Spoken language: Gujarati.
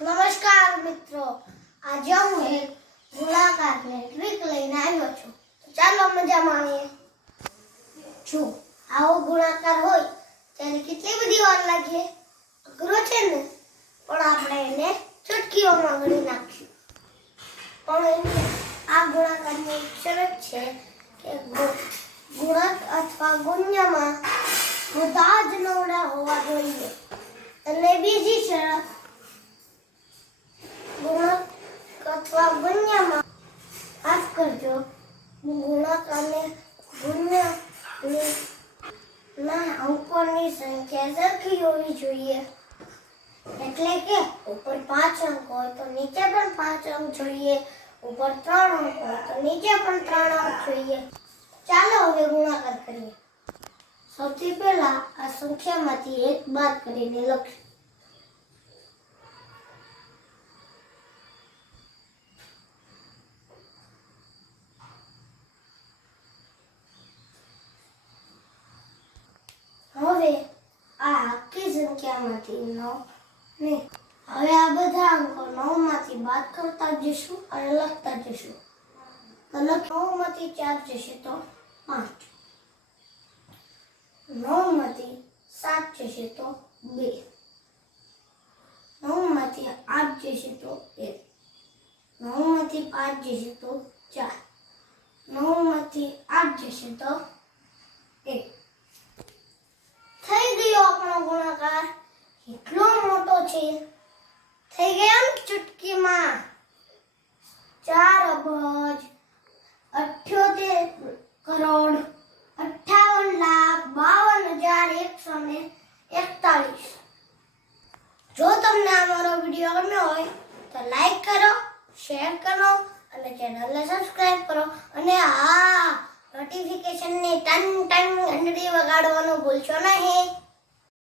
નમસ્કાર મિત્રો. આજે હું એક મુલાકાતને ટ્રીક લઈને આવ્યો છું. ચાલો મજા માણીએ જો, આવો ગુણાકાર હોય, ત્યારે કેટલી બધી વાર લાગે? અઘરો છે ને? પણ આપણે એને ચટકીઓમાં ગણી નાખશું. પણ એને આ ગુણાકારની એક શરત છે કે ગુણક અથવા ગુણ્યમાં બધા જ નવડા હોવા જોઈએ. અને બીજી શરત ગુણક અથવા ગુણ્યમાં માફ કરજો. ગુણક અને ગુણ્ય ના અંકોની સંખ્યા સરખી હોવી જોઈએ. એટલે કે ઉપર પાંચ અંક હોય તો નીચે પણ પાંચ અંક જોઈએ. ઉપર ત્રણ અંક હોય તો નીચે પણ ત્રણ અંક જોઈએ. ચાલો હવે ગુણાકાર કરીએ. સૌથી પહેલા આ સંખ્યામાંથી એક બાદ કરીને લખીએ. હવે આ આખી સંખ્યામાંથી નવ ને હવે આ બધા અંકો નવમાંથી બાદ કરતા જઈશું અને લખતા જઈશું. તો લખ નવમાંથી ચાર જશે તો પાંચ. નવમાંથી સાત જશે તો બે. નવમાંથી આઠ જશે તો એક નવમાંથી પાંચ જશે તો ચાર. નવમાંથી આઠ જશે તો મોટો થઈ ગયા ને ચુટકીમાં. ચાર અબજ, અઠ્યોતેર કરોડ, અઠ્ઠાવન લાખ, બાવન હજાર એકસો ને એકતાલીસ. જો તમને અમારો વીડિયો ગમ્યો હોય, તો લાઈક કરો, શેર કરો, અને ચેનલને સબસ્ક્રાઇબ કરો. અને હા નોટિફિકેશનની ટન ટન ઘંટડી વગાડવાનું ભૂલશો નહીં.